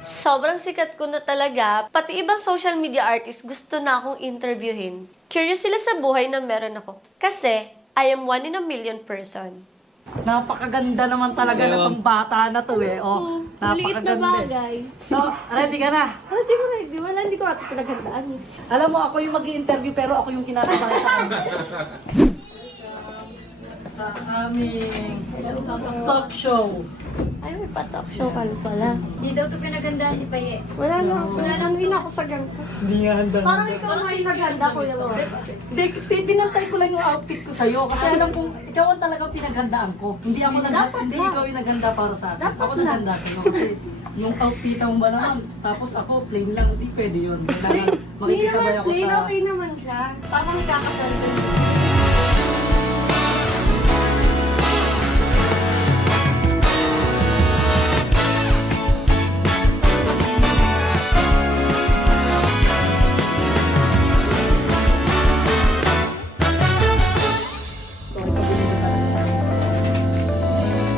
Sobrang sikat ko na talaga, pati ibang social media artist gusto na akong interviewin. Curious sila sa buhay na meron ako. Kasi, I am 1 in a million person. Napakaganda naman talaga na tong bata na to eh. Oh, Maliit na napakaganda. bagay. So, ready ka na? Hindi ko ready. Wala, hindi ko ate pinaghandaan eh. Alam mo, ako yung mag-i-interview pero ako yung kinakabahan sa kanya. Sa aming talk show. Ay, may patok show ka pala. Hindi daw ito pinagandaan ni Paye. Wala lang din ako sa ganito. Hindi nga handa. Parang ikaw na yung naghanda, Kuya Mo. Hindi, pinantay ko lang yung outfit ko sa'yo kasi alam kong ikaw ang talagang pinaghandaan ko. Hindi ako hindi ikaw yung naghanda para sa akin. Ako naghanda sa'yo kasi yung outfit mo ba naman, tapos ako plain lang, hindi pwede yun. Kailangan makikisabay ako sa... Okay naman siya. Parang nagkakasalito.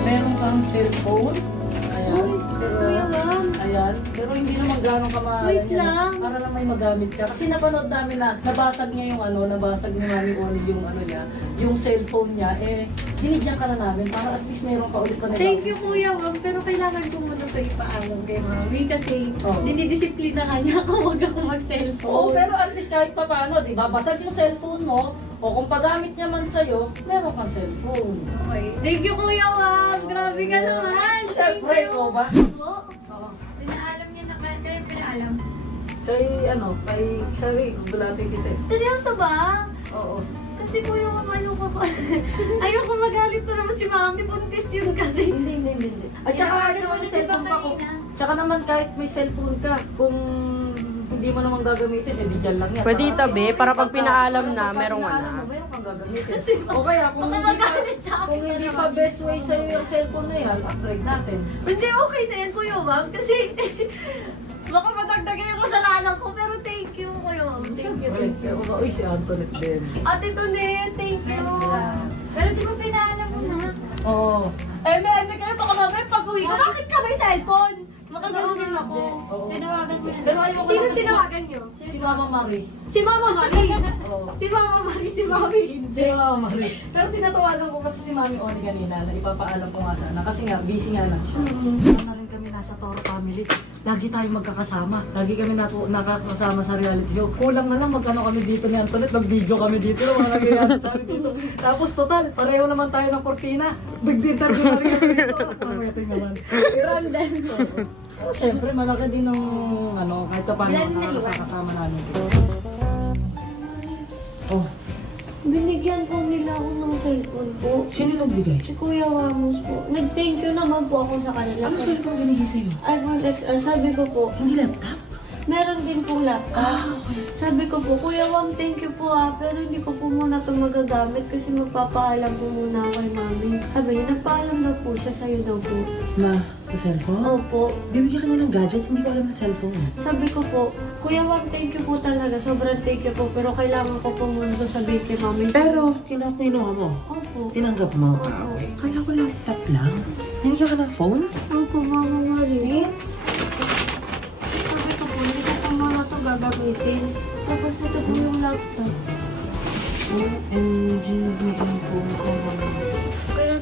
Meron kang cellphone. Ayan. Kuya Ma'am. Ayan. Pero hindi naman gano'ng kamahalan Wait yan. lang. Para lang may magamit ka. Kasi napanood namin na nabasag niya yung nabasag ni Mami Oni yung niya, yung cellphone niya, binigyan ka na namin para at least meron ka ulit pa nila. Thank you, Kuya Ma'am. Pero kailangan ko muna ito ipaalam kay Mami kasi Oo. dinidisiplina ka niya kung huwag ako mag-cellphone. Oo, pero at least kahit pa paano, di ba? Basag yung cellphone mo, o kung pagamit niya man sa'yo, meron kang cellphone. Okay. Thank you, Kuya Ma'am. Grabe ka naman. Siyempre, ikaw ba? Oo. Pinaalam niya na kayo pinaalam. Kay sabi, bulate kita eh. Seryoso ba? Oo. Kasi Kuya Ma'am, ayoko ba? Ayoko magalit na naman si Mami. Buntis yun kasi. Hindi. At saka Tinawagan naman mo may na si cellphone Bang ka kung... kanina. Tsaka naman kahit may cellphone ka, kung hindi mo naman gagamitin, di dyan lang yan. Pwede itabi, para pag pinaalam na, pag merong pinaalam ano. mo, meron kang gagamitin. O kaya, kung Baka hindi pa, magalit sa akin kung na hindi naman. pa best way sa'yo yung cellphone na yan, upgrade natin. Hindi, okay na yan, Kuya Ma'am. Kasi baka madagdagan yung kasalanan ko. Pero thank you, Kuya Ma'am. Thank you. Uy, si Antoinette din. Ate Tonet, thank you. Pero di ba pinaalam mo na? Oo. Eme, kayo baka mamaya pag-uwi ko. Bakit ka may cellphone? Baka ganun din ako. Oo. Tinawagan mo na. Pero ayaw ko Sino lang kasi tinawagan niyo? si Mama Marie. Si Mama Marie. Oo. Si Mama Marie, si Mami hindi. Si Mama Marie. Pero tinatawagan ko kasi si Mami Oni kanina na ipapaalam ko nga sana kasi nga busy nga lang siya. Na rin kami nasa Toro Family. Lagi tayong magkakasama. Lagi kami nakakasama sa reality show. Kulang na lang magkano kami dito ni Antoinette. Mag-video kami dito. Mga nangyayari sa amin dito. Tapos total, pareho naman tayo ng kortina. Nag-interview na rin kami dito. Pamweting naman. Random. Siyempre, malaki din ng kahit pa paano Ilan na nakakasama namin. Oh, Binigyan po nila ako ng cellphone po. sino nagbigay? Si Kuya Ramos po. Nag-thank you naman po ako sa kanila. Ano cellphone binigay sa'yo? iPhone XR. Sabi ko po, Hindi laptop? meron din pong laptop. Sabi ko po, Kuya Wam, thank you po pero hindi ko po muna ito magagamit kasi magpapaalam po muna ako kay Mami. Sabi niya, nagpaalam daw po siya sa'yo daw po. Na, sa cellphone? Opo. Bibigyan ka niya ng gadget, hindi ko alam na cellphone. Sabi ko po, Kuya Wam, thank you po talaga. Sobrang thank you po. Pero kailangan ko po muna ito sabihin kay Mami. Pero, kinuha mo. Opo. Tinanggap mo. Opo. Kaya ko laptop lang. Hindi ka ng phone? Opo, Mama Marie. Sabi ko po, hindi ko po muna ito gagamitin. Tapos ito po yung laptop. OMG, may phone ko. Kaya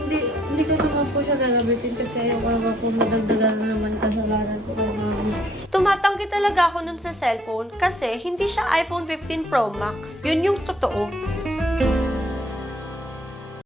hindi ko naman po siya gagamitin kasi ayoko naman po madagdagan na naman kasalanan ko kay Mami. Tumatanggi talaga ako nun sa cellphone kasi hindi siya iPhone 15 Pro Max. Yun yung totoo.